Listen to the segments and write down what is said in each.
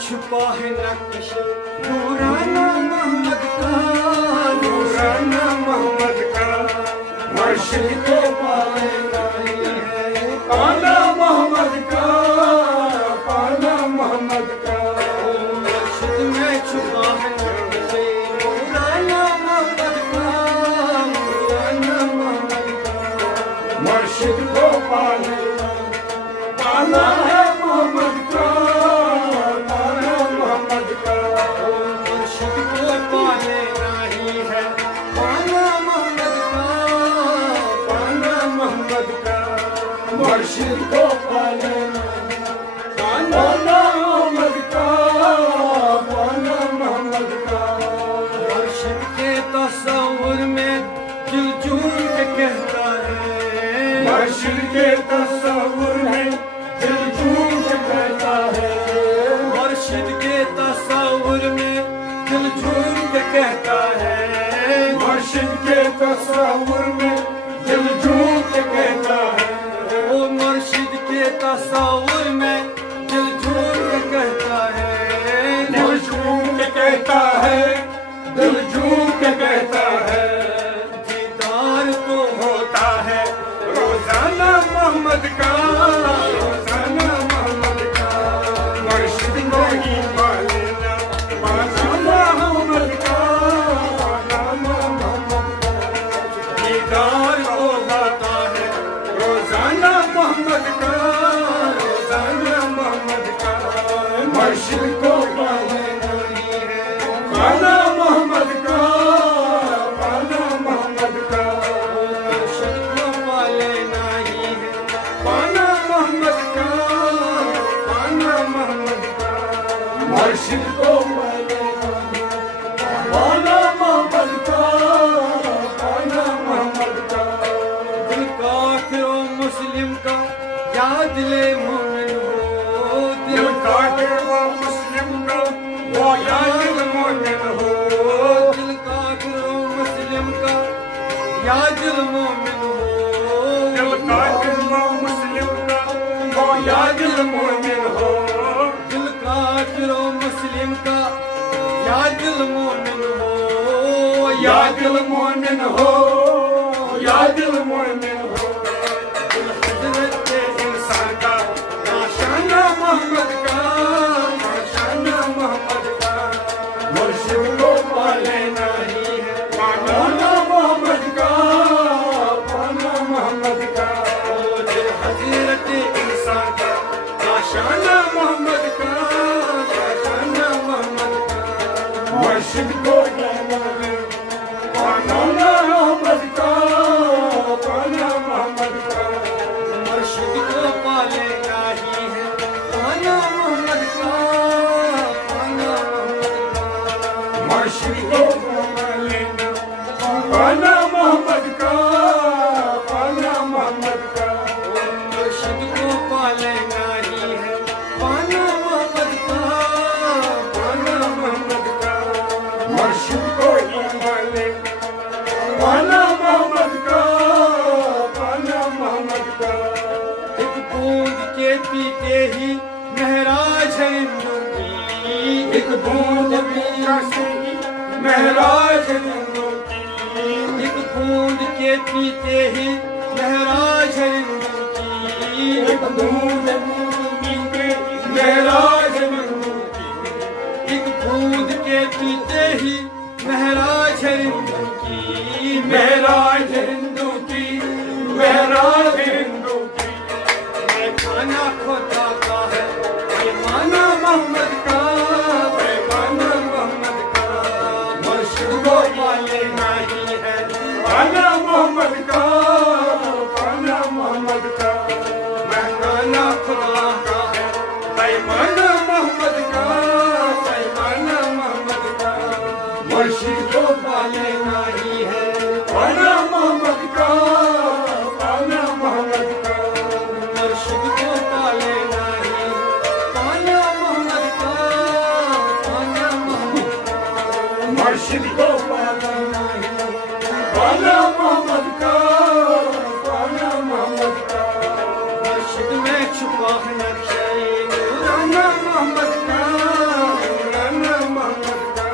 چھپا ہے نقش نورانا محمد کا، نورانا محمد کا، مرشد کو پائے نہیں ہے پانا محمد کا، پانا محمد کا، مرشد میں چھپا ہے نقش نورانا محمد کا، نورانا محمد کا، مرشد کو پانا ہے محمد کا، مرشد کو پانا پانا محمد کا، پانا محمد کا، مرشد کے تصور میں دل جھوم کے کہتا ہے، مرشد کے تصور میں دل جھوم کے کہتا ہے، مرشد کے تصور میں دل جھوم کے کہتا ہے، مرشد کے تصور میں دل جھوم کے کہتا ہے، مرشد کے تصور میں دل جھوم کے کہتا ہے، دل جھوم کے کہتا ہے، دل جھوم کے کہتا ہے، دیدار تو ہوتا ہے روزانہ محمد کا، روزانہ محمد کا، مرشد کو ہی پالینا پانا محمد کا، پانا محمد کا، دیدار تو ہوتا ہے روزانہ محمد کا، روزانہ محمد کا، مرشد کو پانا نہیں ہے پانا محمد کا، پانا محمد کا، مرشد کو پالے نہیں ہے پانا محمد کا، پانا محمد کا، مرشد کو پالے نہیں پانا محمد کا، پانا محمد کا، دل کافر و مسلم کا یا دل مومن ہو، دل کافر و مسلم کا وہ یا دل مومن ہو، دل کافر و مسلم کا یا دل مومن ہو، دل کافر و مسلم کا وہ یا دل مومن ہو، دل کافر و مسلم کا یا دل مومن ہو، یا دل مومن ہو، یا دل مومن ہو، حضرت انسان کا ناشانہ محمد کا، ناشانہ محمد کا، مرشد کو پالے نہیں ہے پانا محمد کا، پانا محمد کا، حضرت انسان کا ناشانہ محمد کا، ناشانہ محمد کا، مرشد کو پانا محمد کا، پانا محمد کا، مرشد کو پالے نہیں ہے پانا محمد کا، پانا محمد کا، बूंद भी रसेगी महराज हिंदू की, एक बूंद के पीते ही महराज हिंदू की, एक बूंद पीते महराज हिंदू की, एक बूंद के पीते ही महराज हिंदू की, महराज हिंदू की, महराज हिंदू की। ये खाना खुदा का है, ये माना मोहम्मद का, ये माना मोहम्मद का, मुर्शिद को पाले नहीं है, माना मोहम्मद का, माना मोहम्मद का। मैं खाना खुदा का है, मैं माना मोहम्मद का, मैं माना मोहम्मद का, मुर्शिद को पाले नहीं है, माना मोहम्मद का, माना मोहम्मद का, मुर्शिद को पाले नहीं, माना मोहम्मद का, माना मोहम्मद का, मुर्शिद को पाले नहीं, माना मोहम्मद का, माना मोहम्मद का। मुर्शिद में छुपा है नक्शे नूराना मोहम्मद का, नूराना मोहम्मद का,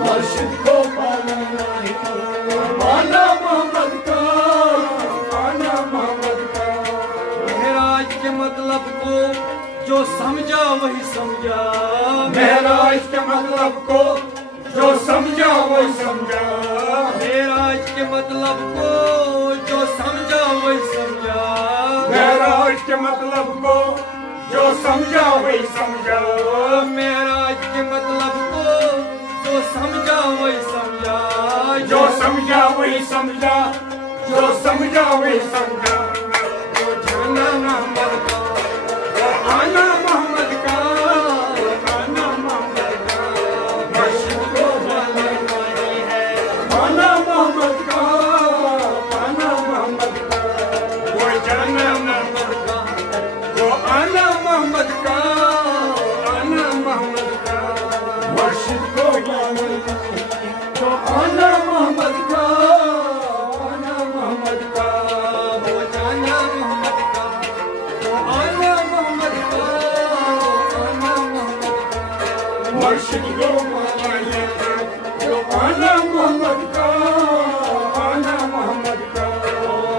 मुर्शिद को पाले नहीं, माना मोहम्मद का, माना मोहम्मद का। महराज के मतलब को जो समझा वही समझा, महराज के मतलब को जो समझा वही समझा, महराज के मतलब को जो समझा वही समझा, महराज के मतलब को जो समझा वही समझा, महराज के मतलब को जो समझा वही समझा, जो समझा वही समझा, जो समझा वही समझा। जो जाना मोहम्मद का, वो आना मोहम्मद का, वो आना मोहम्मद का, मुर्शिद को पाले नहीं है, माना मोहम्मद का, माना मोहम्मद का। वो जाना मोहम्मद का, वो आना मोहम्मद का, आना मोहम्मद का, मुर्शिद को पाले नहीं, जो आना मोहम्मद का, आना मोहम्मद का। वो जाना मोहम्मद का, वो आना मोहम्मद का, आना मोहम्मद का, मुर्शिद को पाले जो आना मोहम्मद का, आना मोहम्मद का।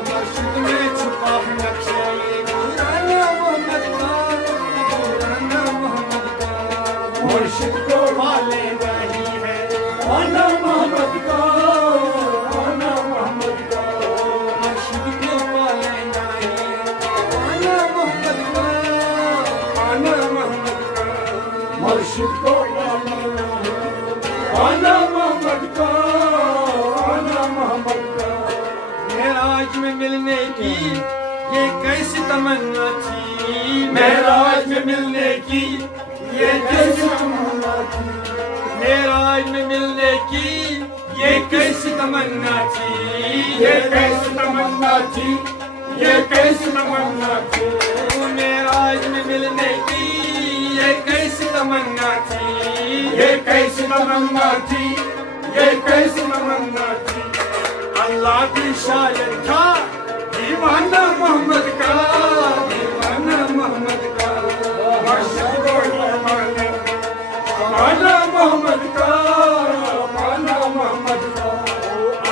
मुर्शिद में छुपा है नक्शा ये नूराना मोहम्मद का, नूराना मोहम्मद का, मुर्शिद को पाले नहीं है, आना मोहम्मद का, आना मोहम्मद का, मुर्शिद को पाले नहीं, आना मोहम्मद का, आना मोहम्मद का, मुर्शिद को पाले नहीं, आना मोहम्मद का, आना मोहम्मद का। महराज में मिलने की ये कैसी तमन्ना थी, महराज में मिलने की ये कैसी तमन्ना थी, महराज में मिलने की ये कैसी तमन्ना थी, ये कैसी तमन्ना थी, ये कैसी तमन्ना थी। महराज में मिलने की ये कैसी तमन्ना थी, ये कैसी तमन्ना थी, ये कैसी तमन्ना थी। अल्लाह भी शायर था दीवाना मोहम्मद का, दीवाना मोहम्मद का, मुर्शिद को पाले, माना मोहम्मद का, माना मोहम्मद का।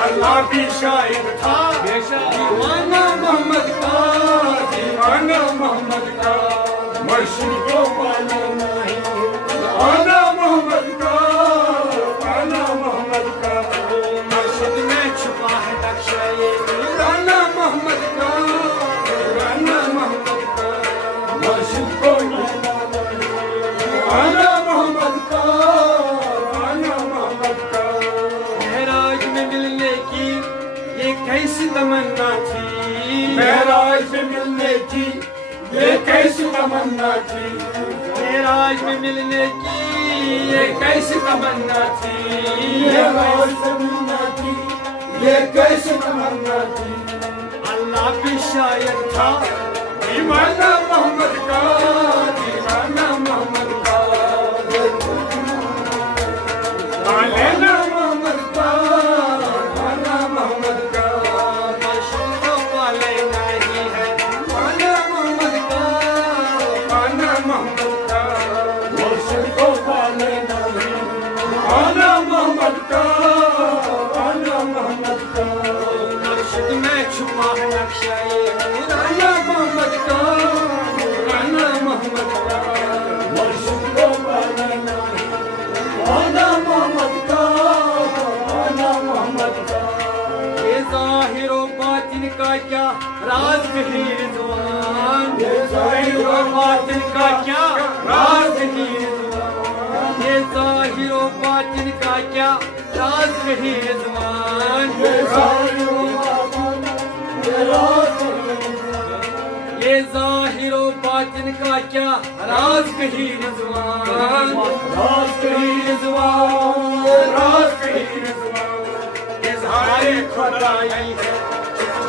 अल्लाह भी शायर था दीवाना मोहम्मद का, दीवाना मोहम्मद का, मुर्शिद को पाले नहीं, आना मोहम्मद का, आना मोहम्मद का। मुर्शिद में छुपा है नक्शा ये नूराना मोहम्मद का, नूराना मोहम्मद का, मुर्शिद को पाले नहीं, आना मोहम्मद का, आना मोहम्मद का। महराज में मिलने की ये कैसी तमन्ना थी, महराज में मिलने की ये कैसी तमन्ना थी, महराज में मिलने की ये कैसी तमन्ना थी, महराज में मिलने की ये कैसी तमन्ना थी। अल्लाह भी शायर था दीवाना मोहम्मद का, दीवाना मोहम्मद का, लेना मोहम्मद का, आना मोहम्मद का, मुर्शिद को पाले नहीं है, आना मोहम्मद का, आना मोहम्मद का, मुर्शिद को पाले नहीं। आना मोहम्मद का, आना मोहम्मद का। मुर्शिद में छुपा है नक्शे नूर, आना मोहम्मद का, आना मोहम्मद का। मुर्शिद को पाना नहीं, आना मोहम्मद का, आना मोहम्मद का। ये ज़ाहिर व बातिन का क्या राज कही रिज़वान, ये ज़ाहिर व बातिन का क्या राज कही रिज़वान, ये ज़ाहिर व बातिन का क्या राज कही रिज़वान, ये ज़ाहिर व बातिन ये राज कही रिज़वान, ये ज़ाहिर व बातिन का क्या राज कही रिज़वान, राज कही रिज़वान, राज कही रिज़वान। इज़हारे खुदाई है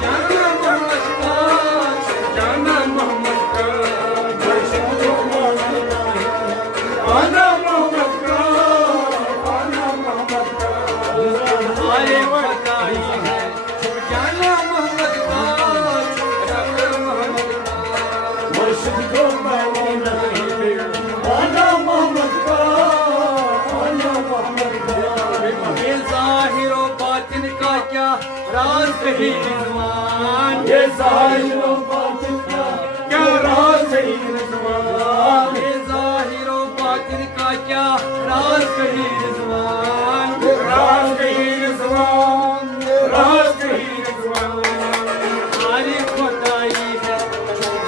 जाना मोहम्मद का, जाना मोहम्मद का। मुर्शिद को पाना नहीं, आना मोहम्मद का, आना मोहम्मद का। इज़हारे खुदाई है जाना मोहम्मद का, जाना मोहम्मद का। मुर्शिद को पाना नहीं, आना मोहम्मद का, आना मोहम्मद का। ये ज़ाहिर व बातिन का क्या राज कही रिज़वान, ये ज़ाहिर व बातिन का क्या राज कही रिज़वान, ये ज़ाहिर व बातिन का क्या राज कही रिज़वान, राज कही रिज़वान, राज कही रिज़वान। हमारी खुदाई है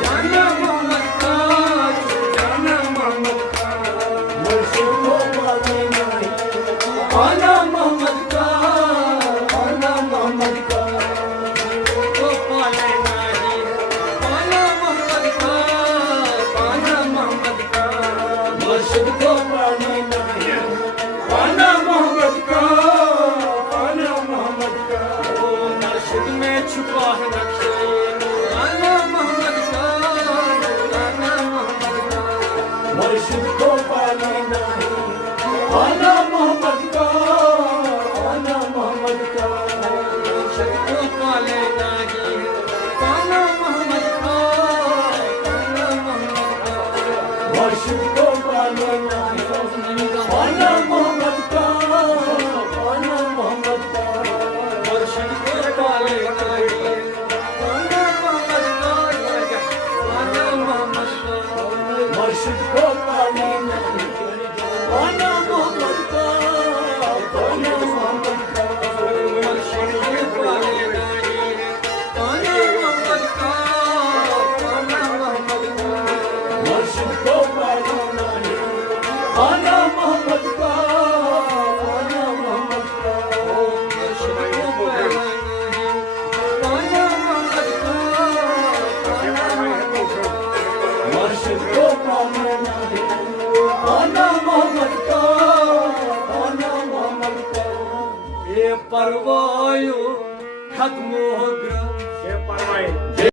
जाना मोहम्मद का, जाना मोहम्मद का। मुर्शिद को पाना नहीं, आना मोहम्मद का, आना मोहम्मद का। को पाले नहीं, आना मोहम्मद का, आना मोहम्मद का। मुर्शिद को पाले नहीं, आना मोहम्मद का, आना मोहम्मद का। ओ मुर्शिद में छुपा है नक्शे नूर, आना मोहम्मद का, आना मोहम्मद का। मुर्शिद को पाले नहीं, आना मोहम्मद का, आना मोहम्मद का। मुर्शिद को पाले नहीं, आना मोहम्मद का, आना मोहम्मद का। मुर्शिद को पाले नहीं, आना मोहम्मद का, आना मोहम्मद का। मुर्शिद को पाले नहीं, आना मोहम्मद का, आना मोहम्मद का। मुर्शिद को पाले नहीं, आना मोहम्मद का, आना मोहम्मद का। मुर्शिद को पाले नहीं, आना मोहम्मद का, आना मोहम्मद का। मुर्शिद को पाले नहीं, आना मोहम्मद का, आना मोहम्मद का। मुर्शिद को पाले नहीं, आना मोहम्मद का, आना मोहम्मद का। मुर्शिद को पाले नहीं, आना मोहम्मद का, आना मोहम्मद का। ये परवायो खत्म हो गया, ये